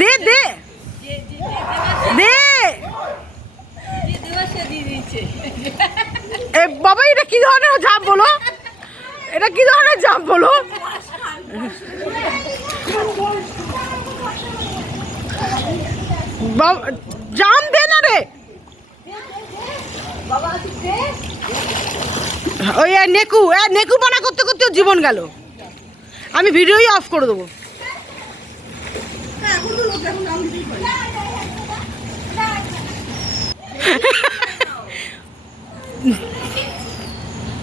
দে দে দে এ বাবা, এটা কি ধরনের জাম বলো? এটা কি ধরনের জাম বলো? জাম দে না রে। ওই নেকু নেকু পানা করতে করতে জীবন গেল। আমি ভিডিওই অফ করে দেবো।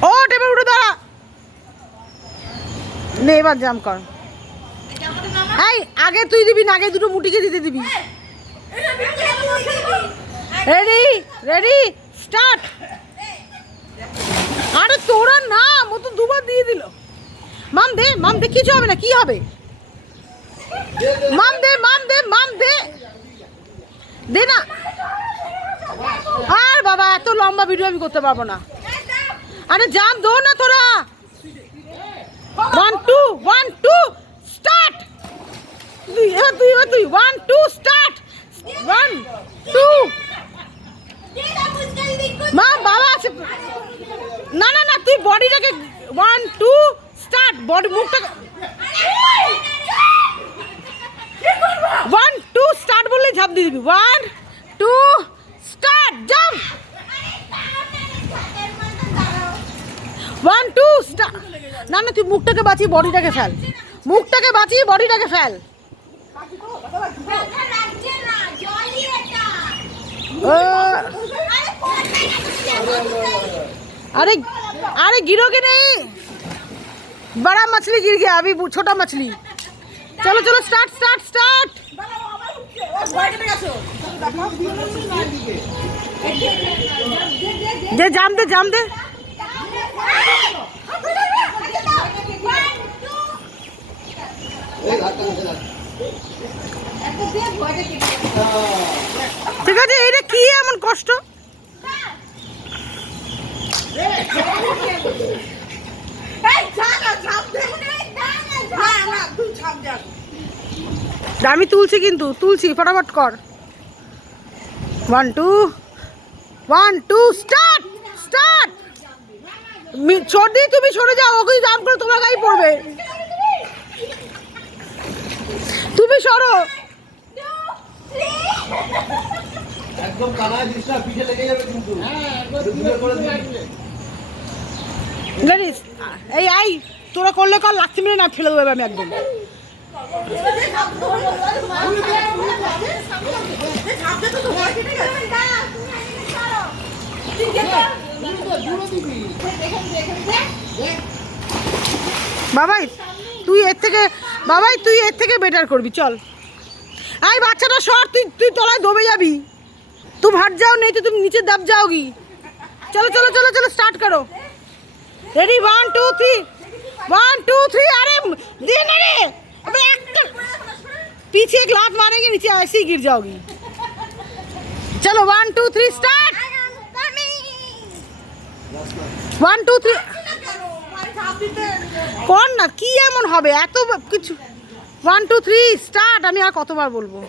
ও টেবিল উঠে দাঁড়া। নে এবার জাম কর। এই আগে তুই দিবি না, আগে দুটো মুটিকে দিতে দিবি। Ready ready start. আরে তোরা না, ও তো দুবার দিয়ে দিল। মাম দে কিছু হবে না, কি হবে? মাম দে দে না। আর বাবা, এত লম্বা ভিডিও আমি করতে পারবো না। আরে জাম দো না তোরা। 1 2 স্টার্ট। তুই 1 2 স্টার্ট। 1 2 মাম বাবা আছে না না না, তুই বডিটাকে 1 2 স্টার্ট। বডি মুখটাকে 1 2 স্টার্ট বললে ঝাঁপ দিয়ে দিবি। 1 2 স্টার্ট জাম্প। 1 2 স্টার্ট। না না, তুই মুখটাকে বাঁচিয়ে বডিটাকে ফেল। মুখটাকে বাঁচিয়ে বডিটাকে ফেল। अरे अरे गिरोगे नहीं, बड़ा मछली गिर गया, अभी छोटा मछली। चलो चलो स्टार्ट स्टार्ट स्टार्ट। दे जाम दे जाम दे। ঠিক আছে, এটা কি এমন কষ্ট? আমি তুলছি, কিন্তু তুলছি, ফটাফট কর। 1 2 স্টার্ট স্টার্ট। সর্দি তুমি সরে যাও, ওকে জাম করে তোমার গায়ে পড়বে। তুমি সরো। একদম কানায় দিস না, পিঠে লেগে যাবে কিন্তু। জানিস এই আই তোরা করলে কর, লাগছে মিলে না ফেলে দেবে আমি একদম। বাবাই তুই এর থেকে বেটার করবি, চল। আই বাচ্চাটা সর, তুই তলায় দবে যাবি। तुम हट जाओ, नहीं तो तुम नीचे दब जाओगी। चलो चलो चलो चलो स्टार्ट करो। रेडी 1 2 3 1 2 3। अरे दे ना रे, अबे पीछे एक लात मारेंगे, नीचे ऐसे ही गिर जाओगी। चलो 1 2 3 स्टार्ट। 1 2 3 कौन ना কি এমন হবে এত কিছু। 1 2 3 স্টার্ট। আমি আর কতবার বলবো?